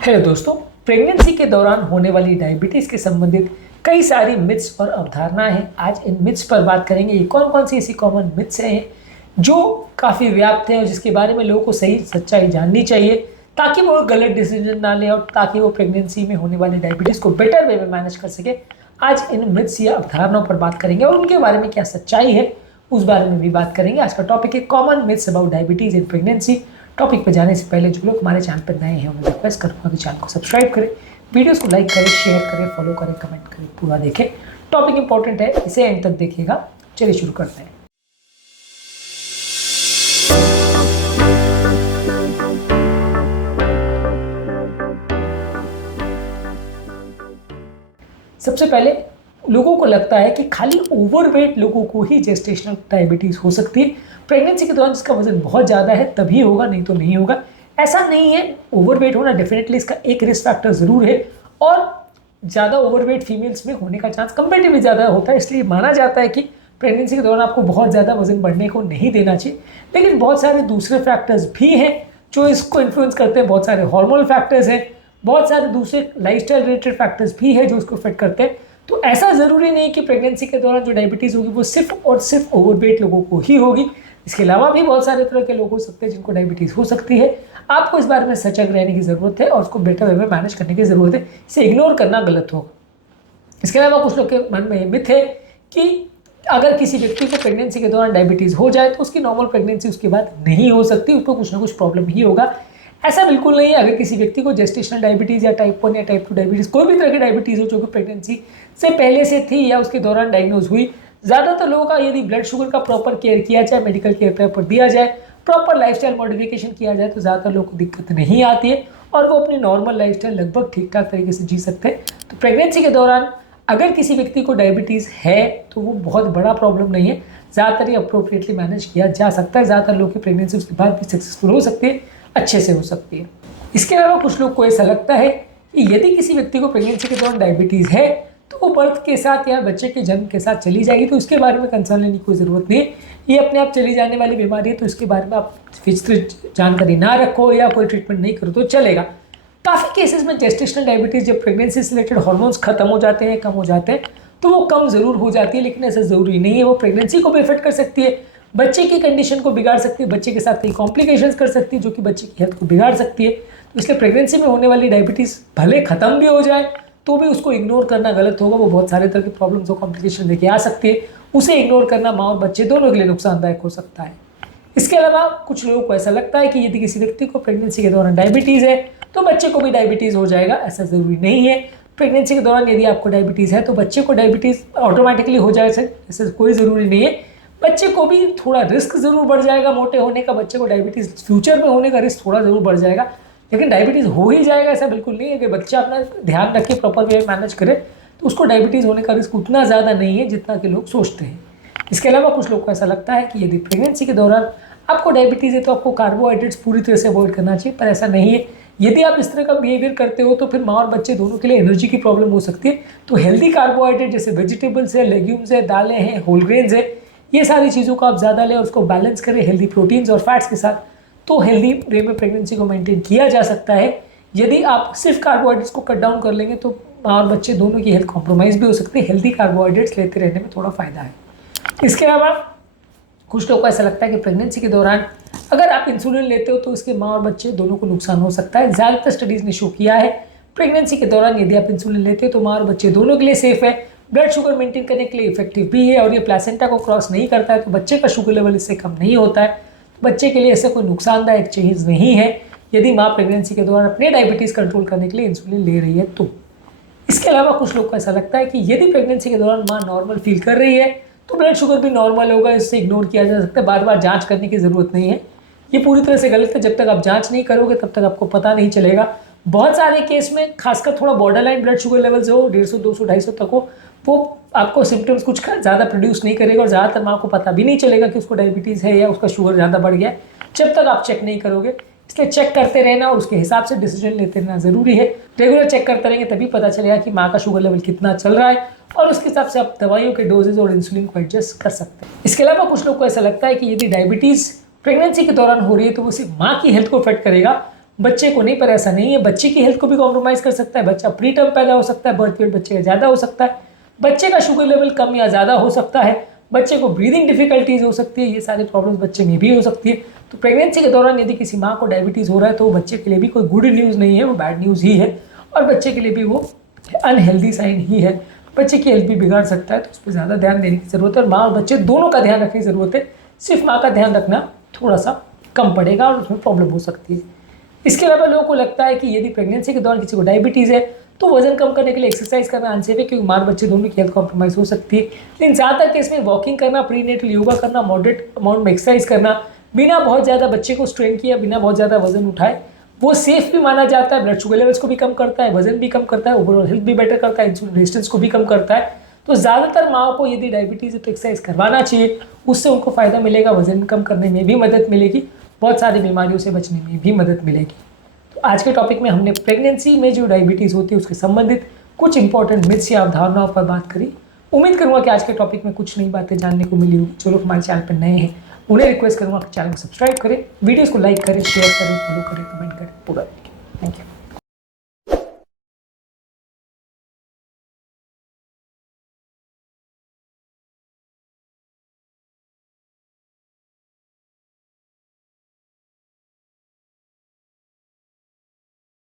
Hello दोस्तों, pregnancy के दौरान होने वाली डायबिटीज़ के संबंधित कई सारी मिथ्स और अवधारणाएं हैं। आज इन मिथ्स पर बात करेंगे। ये कौन कौन सी ऐसी कॉमन मिथ्स हैं जो काफ़ी व्याप्त हैं और जिसके बारे में लोगों को सही सच्चाई जाननी चाहिए ताकि वो गलत डिसीजन ना ले और ताकि वो प्रेगनेंसी में होने वाली डायबिटीज़ को बेटर वे में मैनेज कर सके। आज इन मिथ्स या अवधारणाओं पर बात करेंगे और उनके बारे में क्या सच्चाई है उस बारे में भी बात करेंगे। आज का टॉपिक है common myths about diabetes in pregnancy. Topic पर जाने से पहले जो लोग हमारे चैनल पर नए हैं उन्हें रिक्वेस्ट करूँगा कि चैनल को सब्सक्राइब करें, वीडियोस को लाइक करें, शेयर करें, फॉलो करें, कमेंट करें, पूरा देखें। टॉपिक इंपॉर्टेंट है, इसे एंड तक देखिएगा। चलिए शुरू करते हैं। सबसे पहले लोगों को लगता है कि खाली ओवरवेट लोगों को ही जेस्टेशनल डायबिटीज़ हो सकती है। प्रेगनेंसी के दौरान जिसका वजन बहुत ज़्यादा है तभी होगा, नहीं तो नहीं होगा। ऐसा नहीं है। ओवरवेट होना डेफिनेटली इसका एक रिस्क फैक्टर ज़रूर है और ज़्यादा ओवरवेट फीमेल्स में होने का चांस कंपेरेटिवली ज़्यादा होता है। इसलिए माना जाता है कि प्रेगनेंसी के दौरान आपको बहुत ज़्यादा वजन बढ़ने को नहीं देना चाहिए। लेकिन बहुत सारे दूसरे फैक्टर्स भी हैं जो इसको इन्फ्लुएंस करते हैं। बहुत सारे हार्मोनल फैक्टर्स हैं, बहुत सारे दूसरे लाइफस्टाइल रिलेटेड फैक्टर्स भी हैं जो इसको इफेक्ट करते हैं। तो ऐसा ज़रूरी नहीं कि प्रेगनेंसी के दौरान जो डायबिटीज़ होगी वो सिर्फ और सिर्फ ओवरवेट लोगों को ही होगी। इसके अलावा भी बहुत सारे तरह के लोग हो सकते हैं जिनको डायबिटीज़ हो सकती है। आपको इस बारे में सजग रहने की ज़रूरत है और उसको बेटर वे में मैनेज करने की ज़रूरत है। इसे इग्नोर करना गलत होगा। इसके अलावा कुछ लोग के मन में मिथ है कि अगर किसी व्यक्ति को प्रेगनेंसी के दौरान डायबिटीज़ हो जाए तो उसकी नॉर्मल प्रेगनेंसी उसके बाद नहीं हो सकती, उसको कुछ ना कुछ प्रॉब्लम ही होगा। ऐसा बिल्कुल नहीं है। अगर किसी व्यक्ति को जेस्टेशनल डायबिटीज़ या टाइप 1 या टाइप 2 डायबिटीज़ कोई भी तरह की डायबिटीज़ हो जो कि प्रेगनेंसी से पहले से थी या उसके दौरान डायग्नोज हुई, ज़्यादातर लोगों का यदि ब्लड शुगर का प्रॉपर केयर किया जाए, मेडिकल केयर प्रॉपर दिया जाए, प्रॉपर लाइफस्टाइल मॉडिफिकेशन किया जाए तो ज़्यादातर लोगों को दिक्कत नहीं आती है और वो अपनी नॉर्मल लाइफस्टाइल लगभग ठीक ठाक तरीके से जी सकते हैं। तो प्रेगनेंसी के दौरान अगर किसी व्यक्ति को डायबिटीज़ है तो वो बहुत बड़ा प्रॉब्लम नहीं है। ज़्यादातर ये अप्रोप्रिएटली मैनेज किया जा सकता है। ज़्यादातर लोग की प्रेगनेंसी उसके बाद भी सक्सेसफुल हो सकती है, अच्छे से हो सकती है। इसके अलावा कुछ लोग को ऐसा लगता है कि यदि किसी व्यक्ति को प्रेगनेंसी के दौरान डायबिटीज़ है तो वो बर्थ के साथ या बच्चे के जन्म के साथ चली जाएगी, तो इसके बारे में कंसर्न लेने की कोई ज़रूरत नहीं है। ये अपने आप चली जाने वाली बीमारी है, तो इसके बारे में आप विस्तृत जानकारी ना रखो या कोई ट्रीटमेंट नहीं करो तो चलेगा। काफ़ी केसेस में जेस्टेशनल डायबिटीज़ जब प्रेगनेंसी से रिलेटेड हार्मोन्स खत्म हो जाते हैं, कम हो जाते हैं, तो वो कम ज़रूर हो जाती है, लेकिन ऐसा ज़रूरी नहीं है। वो प्रेगनेंसी को भी इफेक्ट कर सकती है, बच्चे की कंडीशन को बिगाड़ सकती है, बच्चे के साथ कई कॉम्प्लिकेशंस कर सकती है जो कि बच्चे की हेल्थ को बिगाड़ सकती है। तो इसलिए प्रेगनेंसी में होने वाली डायबिटीज़ भले ख़त्म भी हो जाए तो भी उसको इग्नोर करना गलत होगा। वो बहुत सारे तरह की प्रॉब्लम्स और कॉम्प्लिकेशन लेके आ सकती है। उसे इग्नोर करना माँ और बच्चे दोनों के लिए नुकसानदायक हो सकता है। इसके अलावा कुछ लोगों को ऐसा लगता है कि यदि किसी व्यक्ति को प्रेगनेंसी के दौरान डायबिटीज़ है तो बच्चे को भी डायबिटीज़ हो जाएगा। ऐसा ज़रूरी नहीं है। प्रेगनेंसी के दौरान यदि आपको डायबिटीज़ है तो बच्चे को डायबिटीज़ ऑटोमेटिकली हो जाए, ऐसा कोई ज़रूरी नहीं है। बच्चे को भी थोड़ा रिस्क ज़रूर बढ़ जाएगा मोटे होने का, बच्चे को डायबिटीज़ फ्यूचर में होने का रिस्क थोड़ा ज़रूर बढ़ जाएगा, लेकिन डायबिटीज़ हो ही जाएगा ऐसा बिल्कुल नहीं है। कि बच्चा अपना ध्यान रख के प्रॉपर वे मैनेज करे तो उसको डायबिटीज़ होने का रिस्क उतना ज़्यादा नहीं है जितना कि लोग सोचते हैं। इसके अलावा कुछ लोग को ऐसा लगता है कि यदि प्रेगनेंसी के दौरान आपको डायबिटीज़ है तो आपको कार्बोहाइड्रेट्स पूरी तरह से अवॉइड करना चाहिए, पर ऐसा नहीं है। यदि आप इस तरह का बिहेवियर करते हो तो फिर माँ और बच्चे दोनों के लिए एनर्जी की प्रॉब्लम हो सकती है। तो हेल्दी कार्बोहाइड्रेट जैसे वेजिटेबल्स है, लेग्यूम्स है, दालें हैं, होल ग्रेन्स है, ये सारी चीज़ों को आप ज़्यादा लें और उसको बैलेंस करें हेल्दी प्रोटीन्स और फैट्स के साथ, तो हेल्दी वे में प्रेगनेंसी को मेंटेन किया जा सकता है। यदि आप सिर्फ कार्बोहाइड्रेट्स को कट डाउन कर लेंगे तो माँ और बच्चे दोनों की हेल्थ कॉम्प्रोमाइज़ भी हो सकती है। हेल्दी कार्बोहाइड्रेट्स लेते रहने में थोड़ा फ़ायदा है। इसके अलावा कुछ लोगों को ऐसा लगता है कि प्रेगनेंसी के दौरान अगर आप इंसुलिन लेते हो तो इसके माँ और बच्चे दोनों को नुकसान हो सकता है। ज़्यादातर स्टडीज़ ने शो किया है प्रेगनेंसी के दौरान यदि आप इंसुलिन लेते हो तो माँ और बच्चे दोनों के लिए सेफ़ है, ब्लड शुगर मेंटेन करने के लिए इफेक्टिव भी है और ये प्लेसेंटा को क्रॉस नहीं करता है तो बच्चे का शुगर लेवल इससे कम नहीं होता है। तो बच्चे के लिए ऐसा कोई नुकसानदायक चीज़ नहीं है यदि माँ प्रेगनेंसी के दौरान अपने डायबिटीज़ कंट्रोल करने के लिए इंसुलिन ले रही है तो। इसके अलावा कुछ लोग को ऐसा लगता है कि यदि प्रेगनेंसी के दौरान माँ नॉर्मल फील कर रही है तो ब्लड शुगर भी नॉर्मल होगा, इससे इग्नोर किया जा सकता है, बार बार जांच करने की ज़रूरत नहीं है। ये पूरी तरह से गलत है। जब तक आप जांच नहीं करोगे तब तक आपको पता नहीं चलेगा। बहुत सारे केस में खासकर थोड़ा border line blood sugar levels हो 150, 200, 250 तक हो, वो आपको सिम्टम्स कुछ ज़्यादा प्रोड्यूस नहीं करेगा और ज़्यादातर माँ को पता भी नहीं चलेगा कि उसको डायबिटीज़ है या उसका शुगर ज़्यादा बढ़ गया है जब तक आप चेक नहीं करोगे। इसलिए चेक करते रहना और उसके हिसाब से डिसीजन लेते रहना ज़रूरी है। रेगुलर चेक करते रहेंगे तभी पता चलेगा कि माँ का शुगर लेवल कितना चल रहा है और उसके हिसाब से आप दवाइयों के डोजेज और इंसुलिन को एडजस्ट कर सकते हैं। इसके अलावा कुछ लोग को ऐसा लगता है कि यदि डायबिटीज़ प्रेगनेंसी के दौरान हो रही है तो वो सिर्फ माँ की हेल्थ को अफेक्ट करेगा, बच्चे को नहीं, पर ऐसा नहीं है। बच्चे की हेल्थ को भी कॉम्प्रोमाइज़ कर सकता है। बच्चा प्री टर्म पैदा हो सकता है, बर्थ वेट बच्चे का ज़्यादा हो सकता है, बच्चे का शुगर लेवल कम या ज़्यादा हो सकता है, बच्चे को ब्रीदिंग डिफिकल्टीज हो सकती है। ये सारे प्रॉब्लम्स बच्चे में भी हो सकती है। तो प्रेगनेंसी के दौरान यदि किसी माँ को डायबिटीज़ हो रहा है तो वो बच्चे के लिए भी कोई गुड न्यूज़ नहीं है, वो बैड न्यूज़ ही है, और बच्चे के लिए भी वो अनहेल्दी साइन ही है। बच्चे की हेल्थ भी बिगाड़ सकता है, तो उस पर ज़्यादा ध्यान देने की ज़रूरत है, और माँ और बच्चे दोनों का ध्यान रखने की ज़रूरत है। सिर्फ माँ का ध्यान रखना थोड़ा सा कम पड़ेगा और उसमें प्रॉब्लम हो सकती है। इसके अलावा लोगों को लगता है कि यदि प्रेगनेंसी के दौरान किसी को डायबिटीज़ है तो वजन कम करने के लिए एक्सरसाइज करना अनसेफ है, क्योंकि माँ बच्चे दोनों की हेल्थ कॉम्प्रोमाइज़ हो सकती है। लेकिन ज़्यादातर केस में वॉकिंग करना, प्रीनेटल योगा करना, मॉडरेट अमाउंट में एक्सरसाइज करना, बिना बहुत ज़्यादा बच्चे को स्ट्रेन किया, बिना बहुत ज़्यादा वजन उठाए, वो सेफ भी माना जाता है। ब्लड शुगर लेवल्स को भी कम करता है, वजन भी कम करता है, ओवरऑल हेल्थ भी बेटर करता है, इंसुलिन रेजिस्टेंस को भी कम करता है। तो ज़्यादातर माओ को यदि डायबिटीज़ है तो एक्सरसाइज करवाना चाहिए, उससे उनको फ़ायदा मिलेगा, वजन कम करने में भी मदद मिलेगी, बहुत सारी बीमारियों से बचने में भी मदद मिलेगी। तो आज के टॉपिक में हमने प्रेगनेंसी में जो डायबिटीज़ होती है उसके संबंधित कुछ इंपॉर्टेंट मिथ्स या अवधारणाओं पर बात करी। उम्मीद करूँगा कि आज के टॉपिक में कुछ नई बातें जानने को मिली होगी। जो लोग हमारे चैनल पर नए हैं उन्हें रिक्वेस्ट करूँगा कि चैनल को सब्सक्राइब करें, वीडियोज़ को लाइक करें, शेयर करें, फॉलो करें, कमेंट करें पूरा।